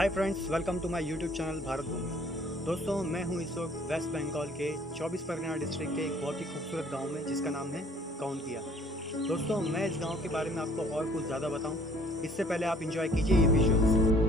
Hi friends, welcome to my YouTube channel Bharat Bhumi. दोस्तों, मैं हूं इस वक्त वेस्ट बंगाल के 24 परगना डिस्ट्रिक्ट के एक बहुत ही खूबसूरत गांव में, जिसका नाम है काउंटिया। दोस्तों, मैं इस गांव के बारे में आपको और कुछ ज़्यादा बताऊं, इससे पहले आप इंजॉय कीजिए ये विजुअल्स।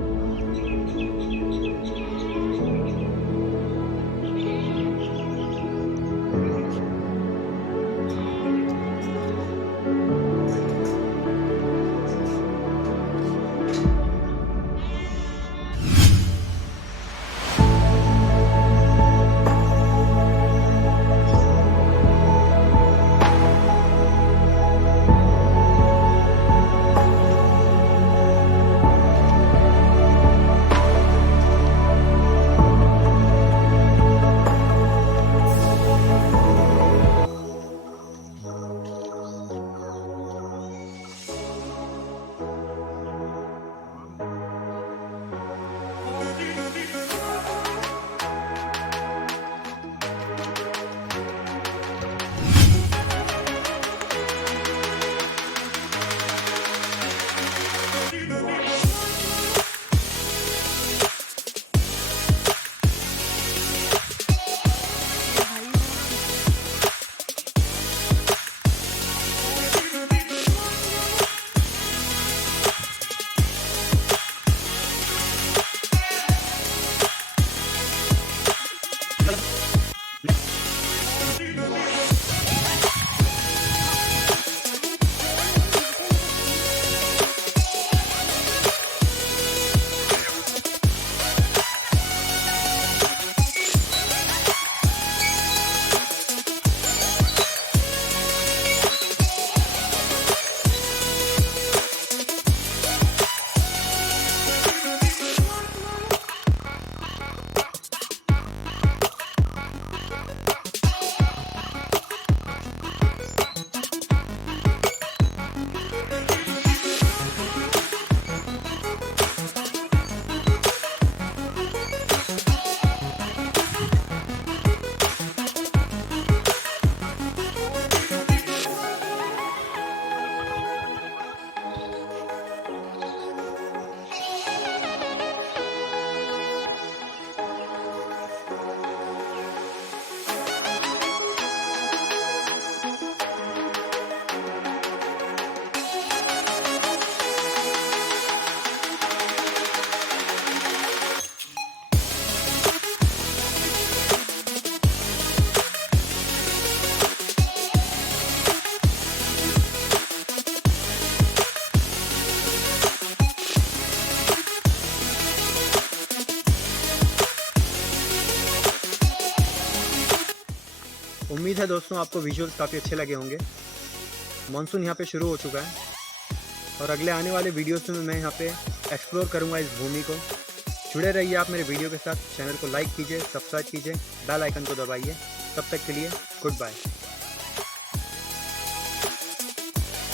उम्मीद है दोस्तों आपको विजुअल्स काफ़ी अच्छे लगे होंगे। मानसून यहाँ पे शुरू हो चुका है और अगले आने वाले वीडियोस में मैं यहाँ पे एक्सप्लोर करूँगा इस भूमि को। जुड़े रहिए आप मेरे वीडियो के साथ। चैनल को लाइक कीजिए, सब्सक्राइब कीजिए, बेल आइकन को दबाइए। तब तक के लिए गुड बाय।